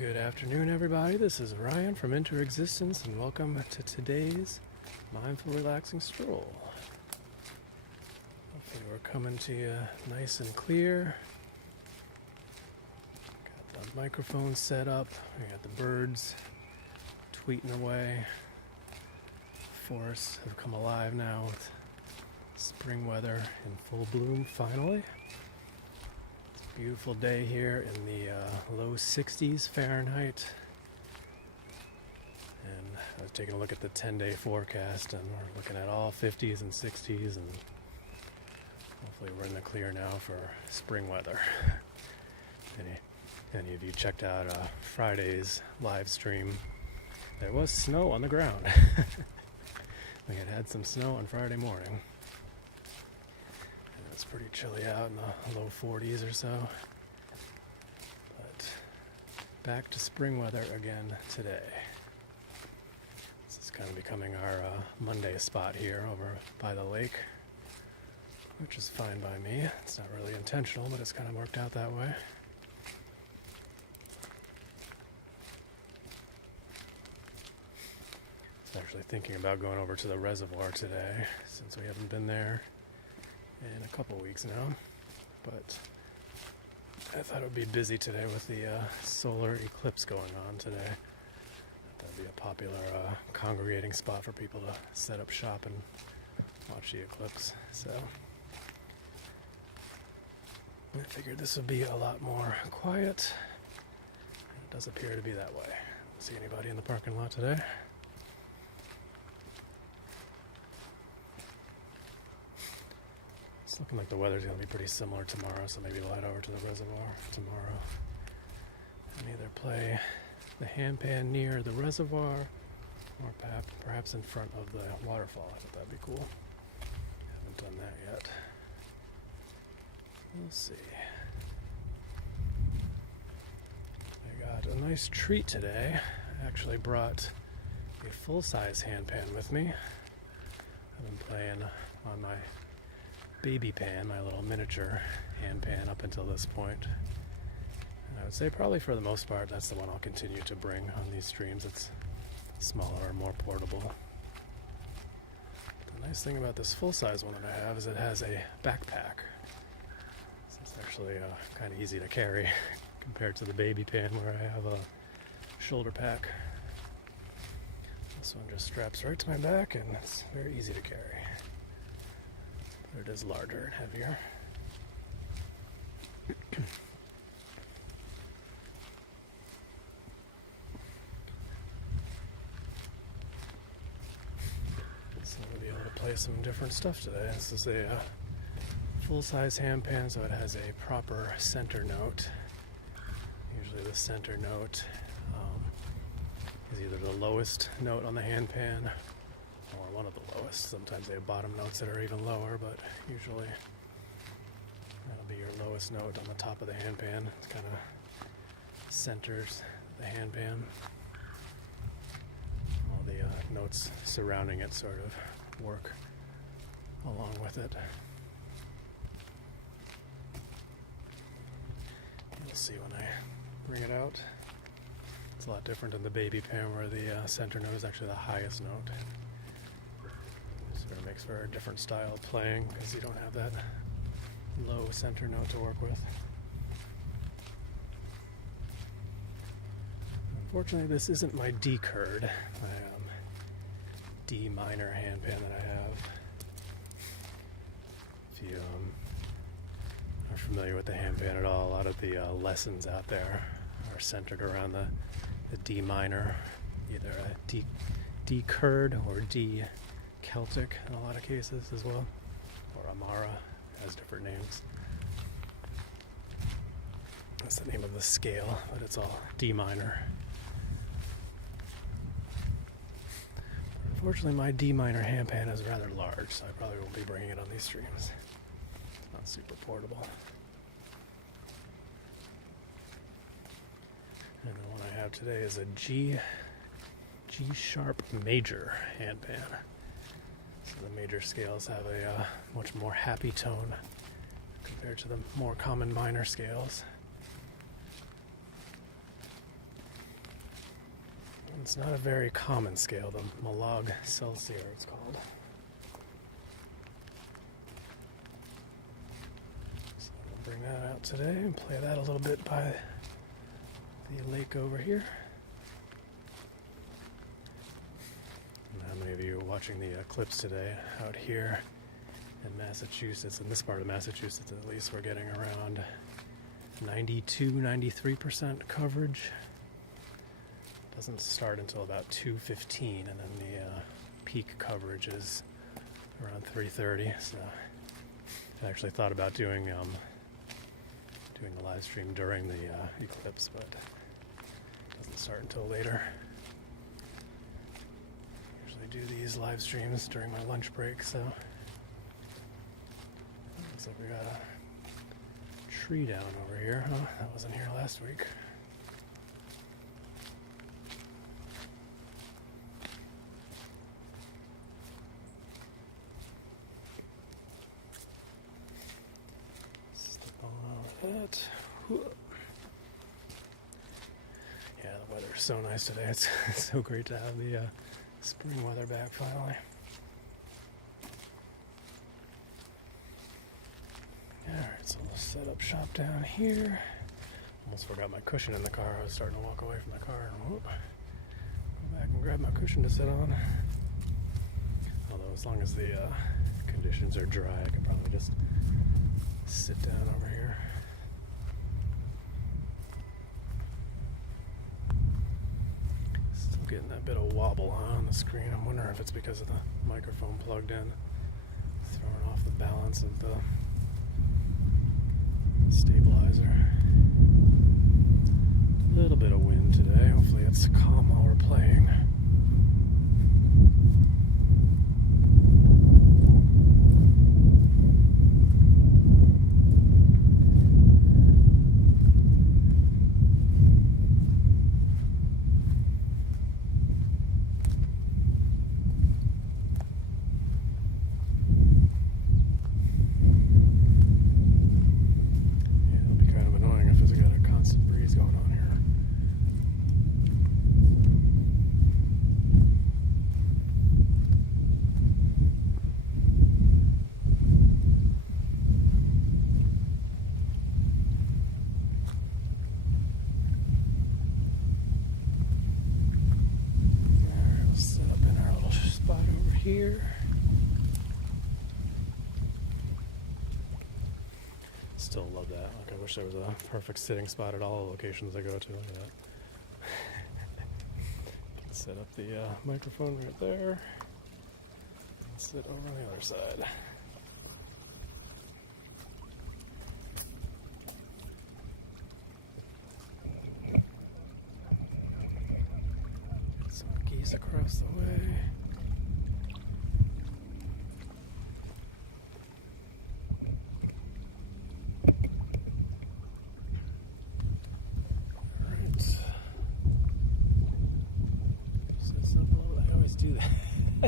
Good afternoon, everybody. This is Ryan from Interexistence, and welcome to today's Mindful Relaxing Stroll. Hopefully we're coming to you nice and clear. Got the microphone set up. We got the birds tweeting away. Forests have come alive now with spring weather in full bloom finally. Beautiful day here in the low 60s Fahrenheit. And I was taking a look at the 10-day forecast, and we're looking at all 50s and 60s, and hopefully we're in the clear now for spring weather. Any of you checked out Friday's live stream? There was snow on the ground. We had some snow on Friday morning. It's pretty chilly out in the low 40s or so. But back to spring weather again today. This is kind of becoming our Monday spot here over by the lake, which is fine by me. It's not really intentional, but it's kind of worked out that way. I was actually thinking about going over to the reservoir today, since we haven't been there in a couple weeks now, but I thought it would be busy today with the solar eclipse going on today. That'd be a popular congregating spot for people to set up shop and watch the eclipse. So I figured this would be a lot more quiet. It does appear to be that way. Don't see anybody in the parking lot today. It's looking like the weather's going to be pretty similar tomorrow, so maybe we'll head over to the reservoir tomorrow and either play the handpan near the reservoir or perhaps in front of the waterfall. I thought that'd be cool. Haven't done that yet. We'll see. I got a nice treat today. I actually brought a full-size handpan with me. I've been playing on my baby pan, my little miniature handpan up until this point. And I would say probably for the most part that's the one I'll continue to bring on these streams. It's smaller and more portable. The nice thing about this full-size one that I have is it has a backpack. So it's actually kind of easy to carry compared to the baby pan where I have a shoulder pack. This one just straps right to my back and it's very easy to carry. But it is larger and heavier. So we'll be able to play some different stuff today. This is a full-size handpan, so it has a proper center note. Usually the center note is either the lowest note on the handpan or one of the lowest. Sometimes they have bottom notes that are even lower, but usually that'll be your lowest note on the top of the handpan. It kind of centers the handpan. All the notes surrounding it sort of work along with it. You'll see when I bring it out. It's a lot different than the baby pan where the center note is actually the highest note. Sort of makes for a different style of playing because you don't have that low center note to work with. Unfortunately, this isn't my D chord, my D minor handpan that I have. If you are familiar with the handpan at all, a lot of the lessons out there are centered around the D minor, either a D chord or D Celtic in a lot of cases as well, or Amara has different names. That's the name of the scale, but it's all D minor. Unfortunately, my D minor handpan is rather large, so I probably won't be bringing it on these streams. It's not super portable. And the one I have today is a G sharp major handpan. So the major scales have a much more happy tone compared to the more common minor scales. It's not a very common scale, the Malag Celsior it's called. So I'll bring that out today and play that a little bit by the lake over here. And how many of you are watching the eclipse today out here in Massachusetts? In this part of Massachusetts at least, we're getting around 92-93% coverage. Doesn't start until about 2:15, and then the peak coverage is around 3:30. So I actually thought about doing the live stream during the eclipse, but it doesn't start until later. Usually do these live streams during my lunch break, so looks like we got a tree down over here, huh? That wasn't here last week. Step on that. Yeah, the weather's so nice today. It's so great to have the spring weather back finally. Alright, so we'll set up shop down here. Almost forgot my cushion in the car. I was starting to walk away from the car and whoop, go back and grab my cushion to sit on. Although as long as the conditions are dry, I can probably just sit down over here. Still getting that bit of wobble on the screen. I'm wondering if it's because of the microphone plugged in, throwing off the balance of the stabilizer. A little bit of wind today. Hopefully it's calm while we're playing. Here. Still love that. Like, I wish there was a perfect sitting spot at all the locations I go to. Yeah. Set up the microphone right there. And sit over on the other side. Some geese across the way. Do that. I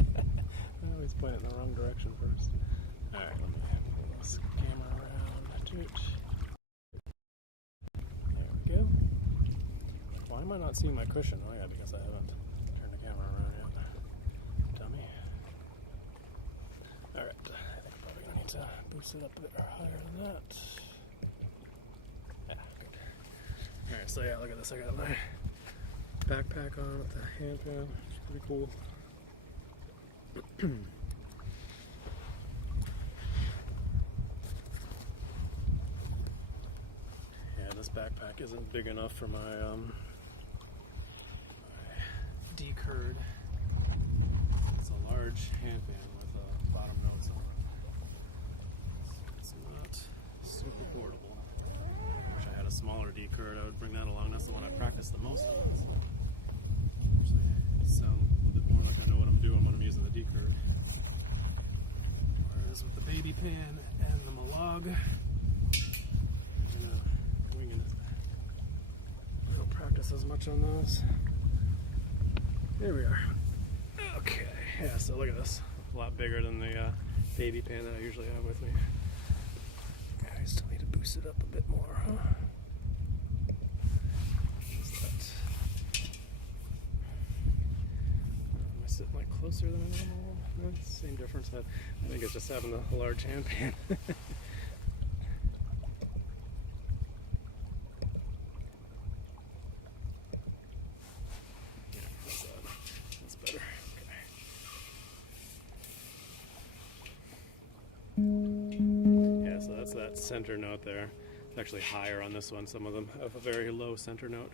always point it in the wrong direction first. Alright, let me move this camera around. There we go. Why am I not seeing my cushion? Oh yeah, because I haven't turned the camera around yet. Dummy. Alright, I think probably I need to boost it up a bit higher than that. Yeah, good. Alright, so yeah, look at this. I got my backpack on with the handpan. It's pretty cool. Yeah, this backpack isn't big enough for my D-curd. It's a large handpan with bottom notes on it. It's not super portable. I wish I had a smaller D-curd. I would bring that along. That's the one I practice the most on. So usually sound a little bit more like I know what I'm doing when I'm using the D-curd. Whereas with the baby pan and the Malag, winging it. I don't practice as much on those. There we are. Okay, yeah, so look at this. A lot bigger than the baby pan that I usually have with me. I still need to boost it up a bit more, huh? it like closer than a normal one? Same difference. I think it's just having a large handpan. That's better. Okay. Yeah, so that's that center note there. It's actually higher on this one. Some of them have a very low center note.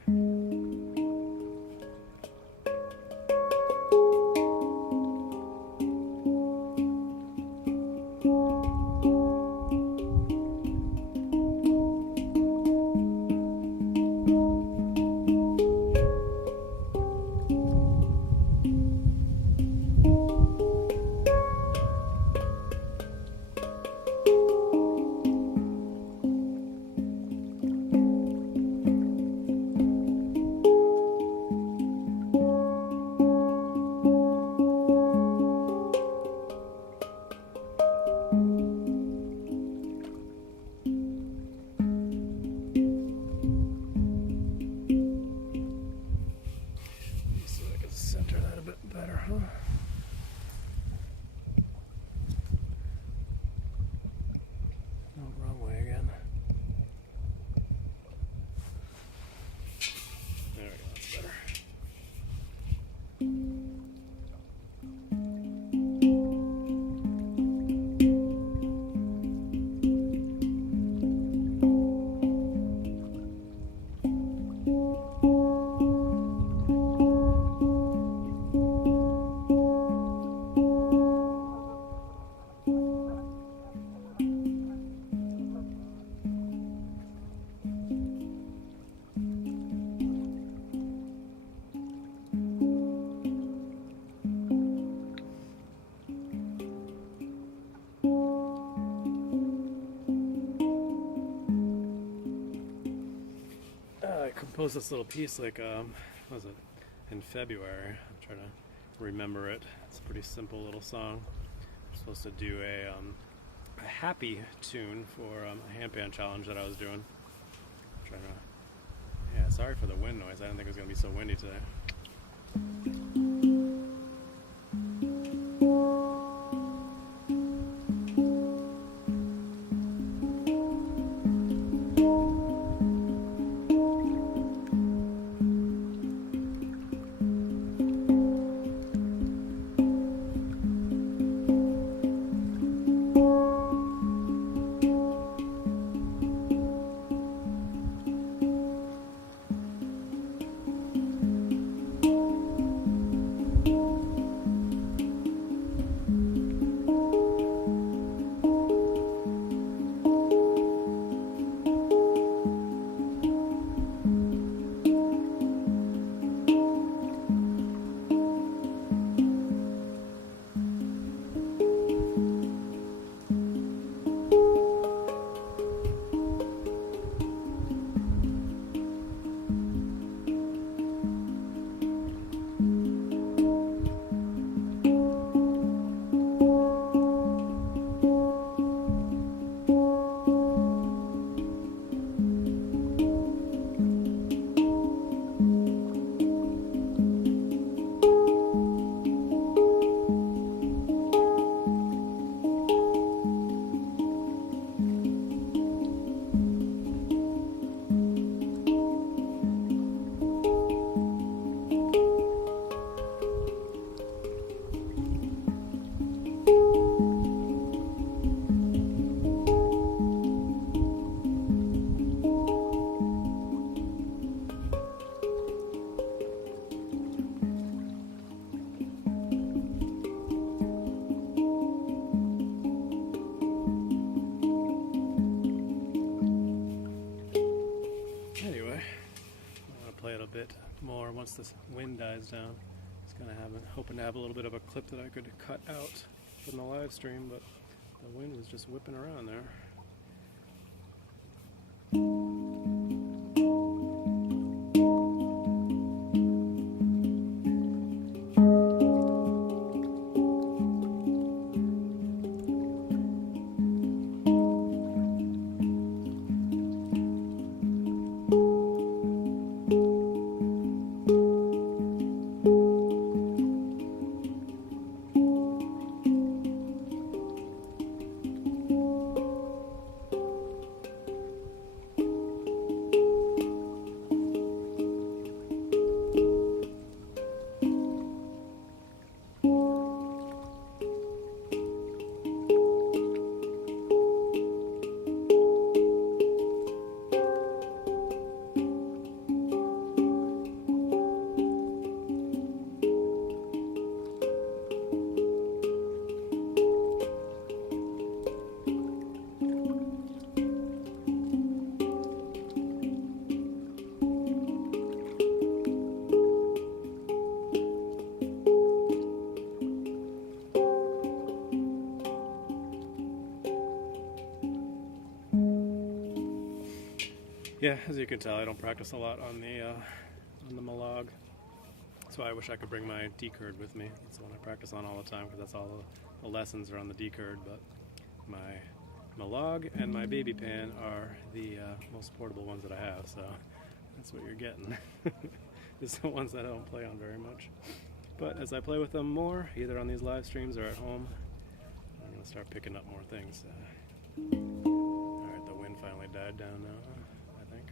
I composed this little piece like, what was it, in February. I'm trying to remember it. It's a pretty simple little song. I'm supposed to do a happy tune for a handpan challenge that I was doing. Yeah, sorry for the wind noise. I didn't think it was going to be so windy today. Bit more once this wind dies down. Hoping to have a little bit of a clip that I could cut out from the live stream, but the wind was just whipping around there. Yeah, as you can tell, I don't practice a lot on the Malog. That's why I wish I could bring my D-curd with me. That's the one I practice on all the time because that's all the lessons are on the D-curd. But my Malog and my baby pan are the most portable ones that I have, so that's what you're getting. Just the ones that I don't play on very much. But as I play with them more, either on these live streams or at home, I'm going to start picking up more things. Alright, the wind finally died down now, I think.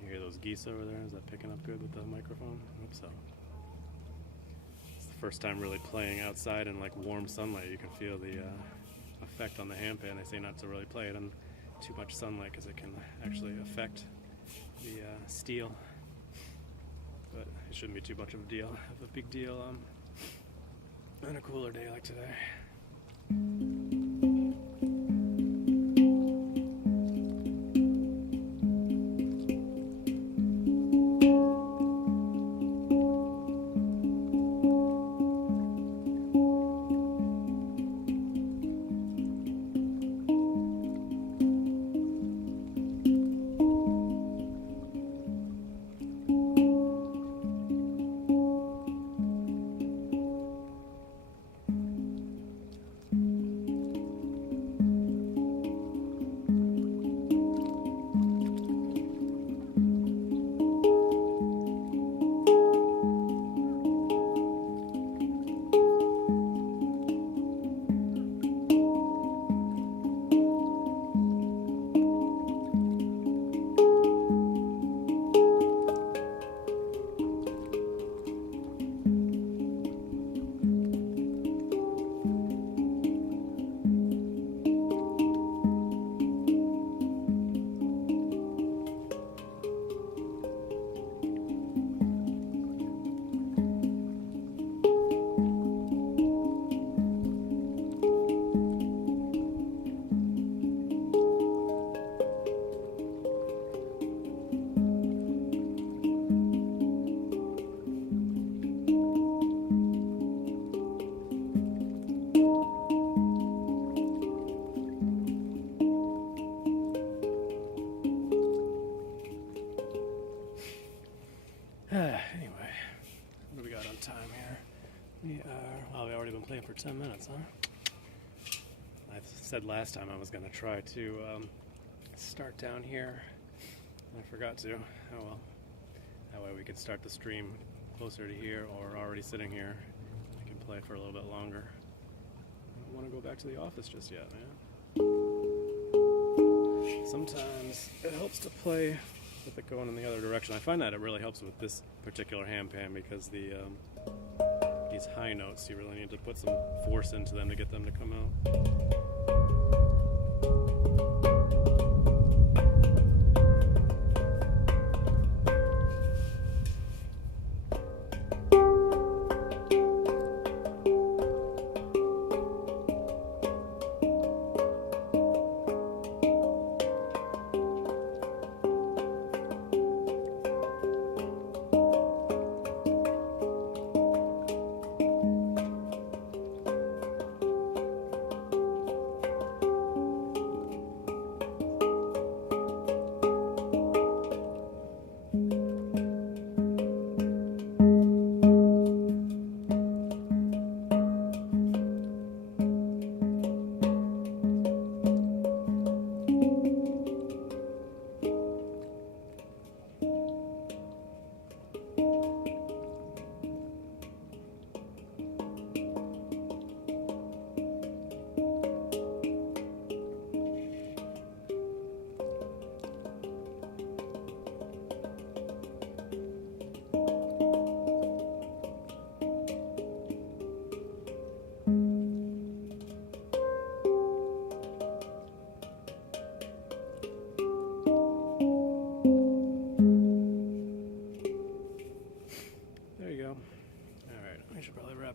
You hear those geese over there? Is that picking up good with the microphone? I hope so. It's the first time really playing outside in like warm sunlight. You can feel the effect on the handpan. They say not to really play it in too much sunlight because it can actually affect the steel. But it shouldn't be too much of a big deal on a cooler day like today. Anyway, what do we got on time here? We've already been playing for 10 minutes, huh? I said last time I was going to try to start down here. I forgot to. Oh well. That way we can start the stream closer to here or already sitting here. I can play for a little bit longer. I don't want to go back to the office just yet, man. Sometimes it helps to play with it going in the other direction. I find that it really helps with this particular handpan because these high notes, you really need to put some force into them to get them to come out.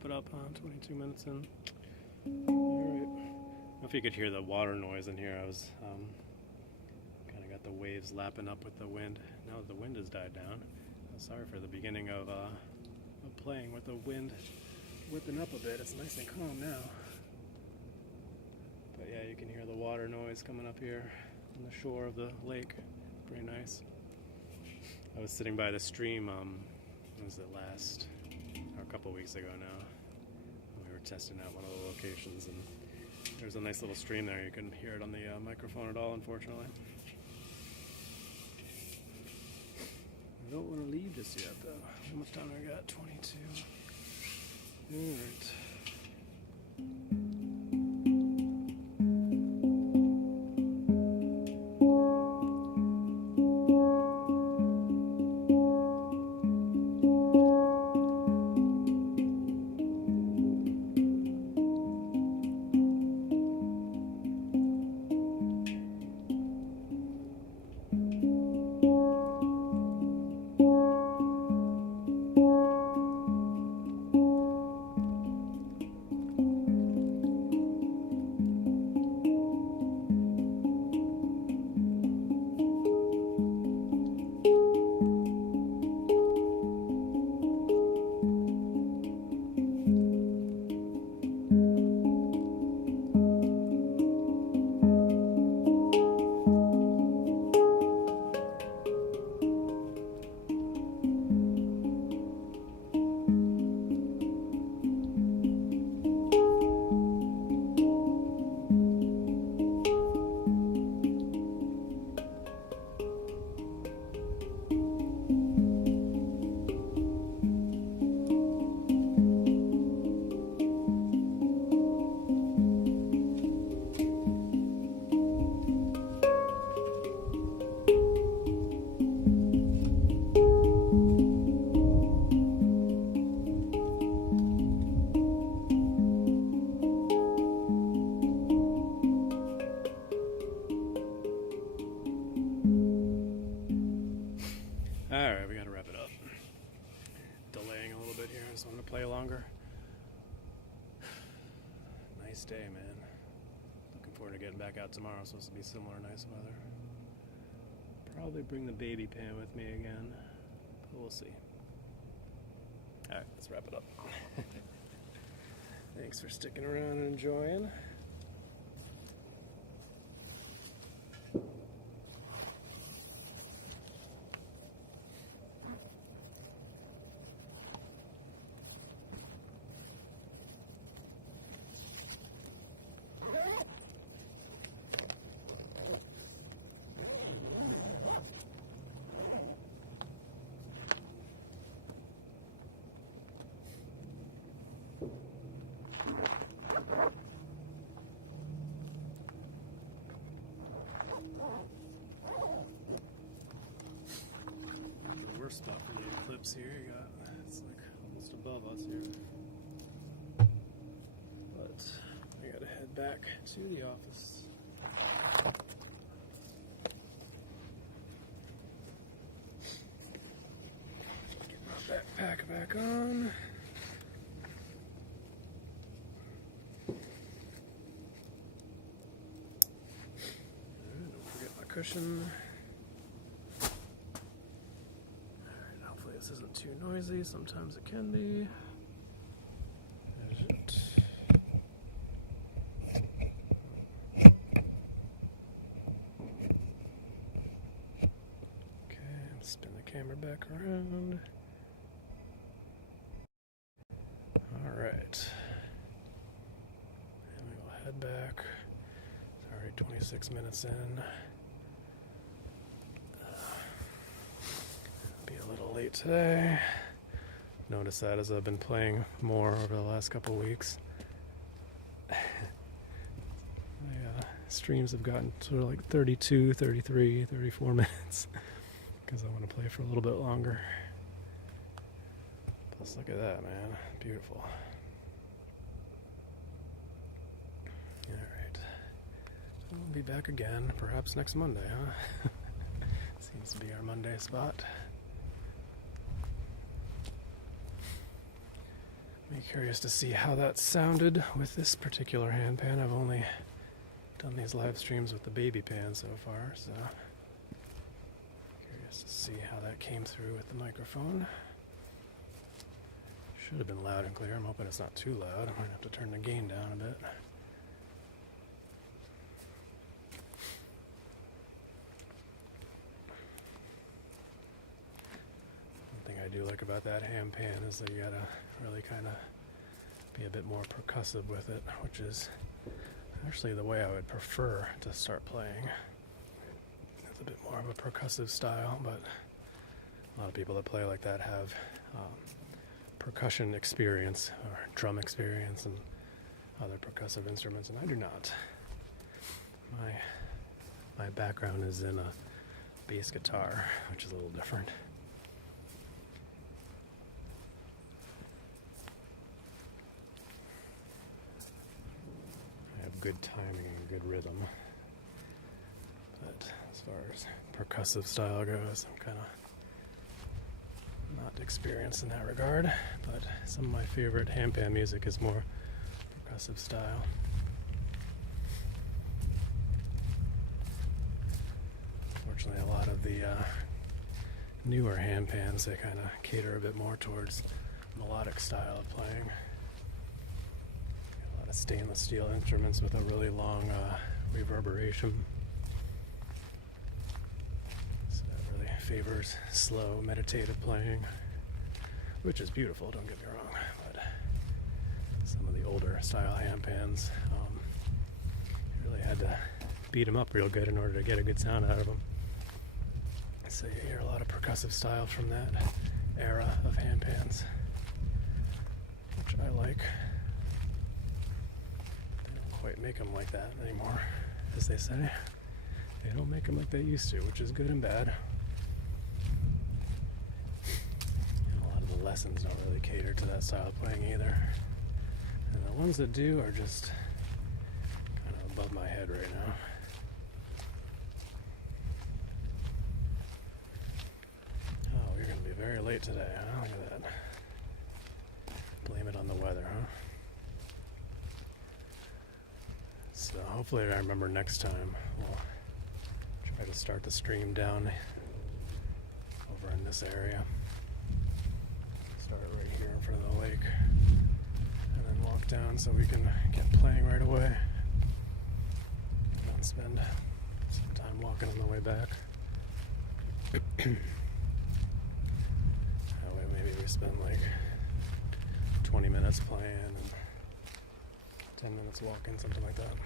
Up on 22 minutes in. Alright. I don't know if you could hear the water noise in here. I was kind of got the waves lapping up with the wind. Now that the wind has died down, I Sorry for the beginning of playing with the wind whipping up a bit. It's nice and calm now. But yeah, you can hear the water noise coming up here on the shore of the lake. Pretty nice. I was sitting by the stream, when was it or a couple weeks ago now. We were testing out one of the locations, and there's a nice little stream there. You couldn't hear it on the microphone at all, unfortunately. I don't want to leave just yet, though. How much time I got? 22. Alright. Alright, we gotta wrap it up. Delaying a little bit here, I just wanted to play longer. Nice day, man. Looking forward to getting back out tomorrow. It's supposed to be similar nice weather. Probably bring the baby pan with me again, but we'll see. Alright, let's wrap it up. Thanks for sticking around and enjoying. Spot for the eclipse here. You got, it's like almost above us here. But I gotta head back to the office. Get my backpack back on. And don't forget my cushion. This isn't too noisy, sometimes it can be. There's it. Okay, spin the camera back around. Alright. And we will head back. It's already 26 minutes in. Late today. Notice that as I've been playing more over the last couple weeks. My streams have gotten sort of like 32, 33, 34 minutes because I want to play for a little bit longer. Plus, look at that, man. Beautiful. Alright. We'll be back again, perhaps next Monday, huh? Seems to be our Monday spot. I'm curious to see how that sounded with this particular handpan. I've only done these live streams with the baby pan so far, so Just to see how that came through with the microphone. Should have been loud and clear. I'm hoping it's not too loud. I might have to turn the gain down a bit. One thing I do like about that handpan is that you gotta really kind of be a bit more percussive with it, which is actually the way I would prefer to start playing. It's a bit more of a percussive style, but a lot of people that play like that have percussion experience or drum experience and other percussive instruments, and I do not. My background is in a bass guitar, which is a little different. I have good timing and good rhythm, but as far as percussive style goes, I'm kind of not experienced in that regard, but some of my favorite handpan music is more percussive style. Fortunately, a lot of the newer handpans, they kind of cater a bit more towards melodic style of playing. A lot of stainless steel instruments with a really long reverberation. Favors slow, meditative playing, which is beautiful, don't get me wrong, but some of the older style handpans, you really had to beat them up real good in order to get a good sound out of them. So you hear a lot of percussive style from that era of handpans, which I like. They don't quite make them like that anymore, as they say. They don't make them like they used to, which is good and bad. Lessons don't really cater to that style of playing either, and the ones that do are just kind of above my head right now. Oh, you're going to be very late today, huh? Look at that. Blame it on the weather, huh? So hopefully I remember next time we'll try to start the stream down over in this area. Start right here in front of the lake and then walk down so we can get playing right away. Not spend some time walking on the way back. That way maybe we spend like 20 minutes playing and 10 minutes walking, something like that.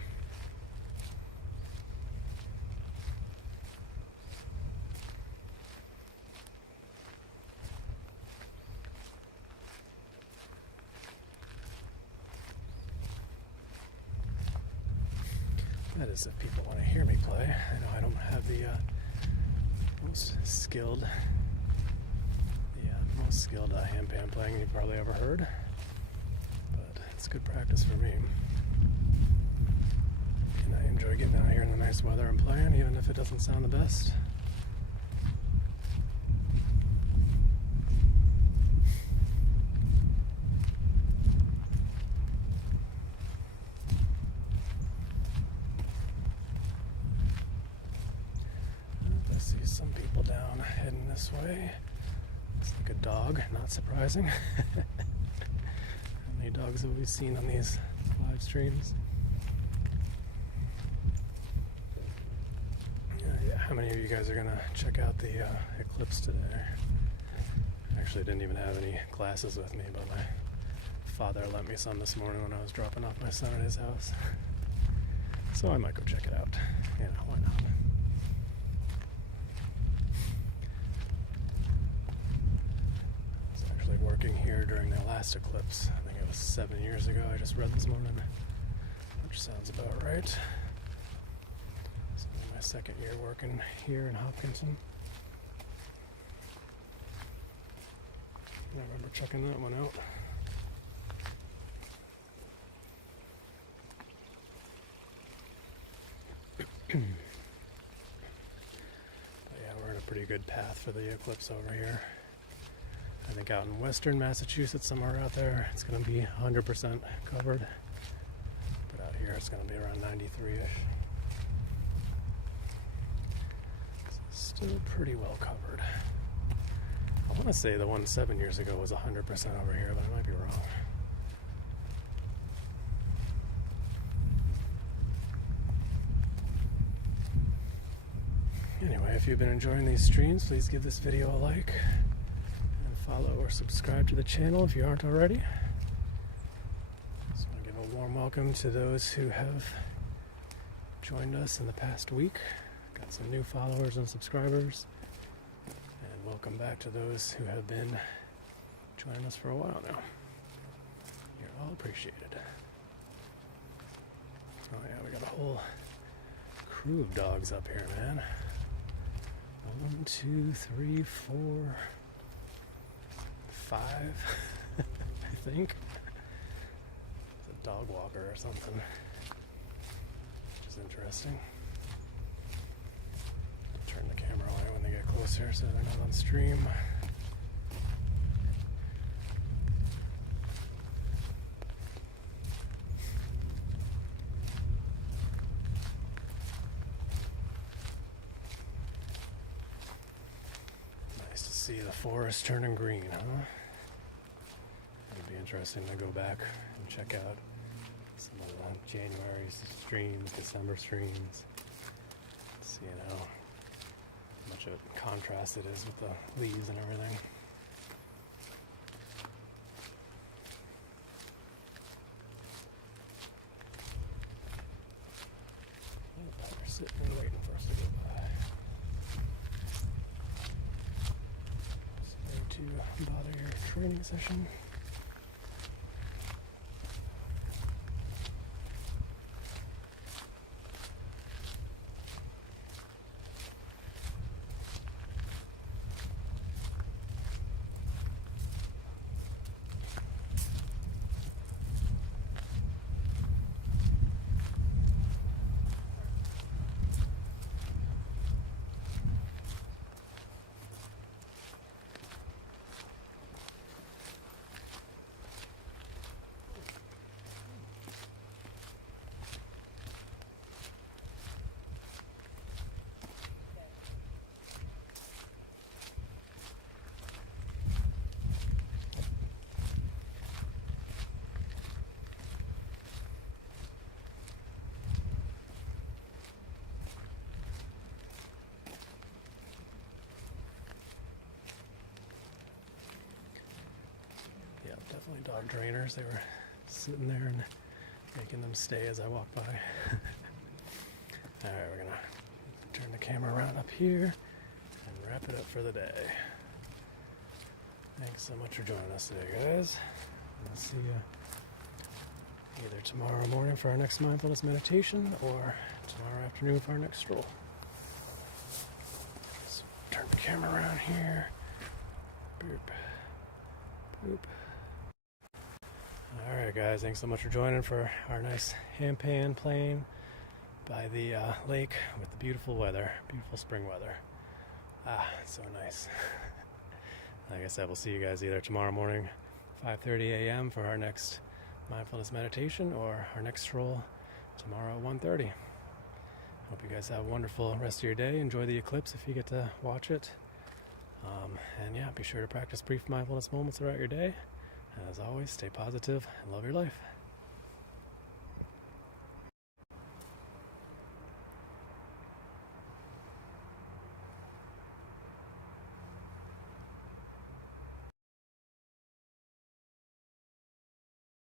That is if people want to hear me play. I know I don't have the most skilled handpan playing you've probably ever heard, but it's good practice for me. And I enjoy getting out here in the nice weather and playing, even if it doesn't sound the best. Some people down heading this way. It's like a dog, not surprising. How many dogs have we seen on these live streams? Yeah, how many of you guys are gonna check out the eclipse today? I actually didn't even have any glasses with me, but my father lent me some this morning when I was dropping off my son at his house. So I might go check it out. You know, why not? Working here during the last eclipse. I think it was 7 years ago. I just read this morning, which sounds about right. So my second year working here in Hopkinton. I remember checking that one out. But yeah, we're in a pretty good path for the eclipse over here. I think out in western Massachusetts, somewhere out there, it's going to be 100% covered. But out here, it's going to be around 93-ish. Still pretty well covered. I want to say the one 7 years ago was 100% over here, but I might be wrong. Anyway, if you've been enjoying these streams, please give this video a like and follow or subscribe to the channel if you aren't already. Just want to give a warm welcome to those who have joined us in the past week. Got some new followers and subscribers. And welcome back to those who have been joining us for a while now. You're all appreciated. Oh yeah, we got a whole crew of dogs up here, man. 1, 2, 3, 4, 5, I think. It's a dog walker or something, which is interesting. Turn the camera away when they get closer so they're not on stream. See the forest turning green, huh? It'd be interesting to go back and check out some of the January streams, December streams. See how much of a contrast it is with the leaves and everything. They're sitting and waiting for us to go by. To bother your training session. Definitely dog drainers. They were sitting there and making them stay as I walked by. Alright, we're gonna turn the camera around up here and wrap it up for the day. Thanks so much for joining us today, guys. I'll see you either tomorrow morning for our next mindfulness meditation or tomorrow afternoon for our next stroll. Just turn the camera around here. Boop. Boop. Alright guys, thanks so much for joining for our nice Handpan playing by the lake with the beautiful weather, beautiful spring weather. It's so nice. Like I said, we'll see you guys either tomorrow morning, 5:30 a.m. for our next mindfulness meditation or our next stroll tomorrow at 1:30. Hope you guys have a wonderful rest of your day. Enjoy the eclipse if you get to watch it. And yeah, be sure to practice brief mindfulness moments throughout your day. And as always, stay positive and love your life.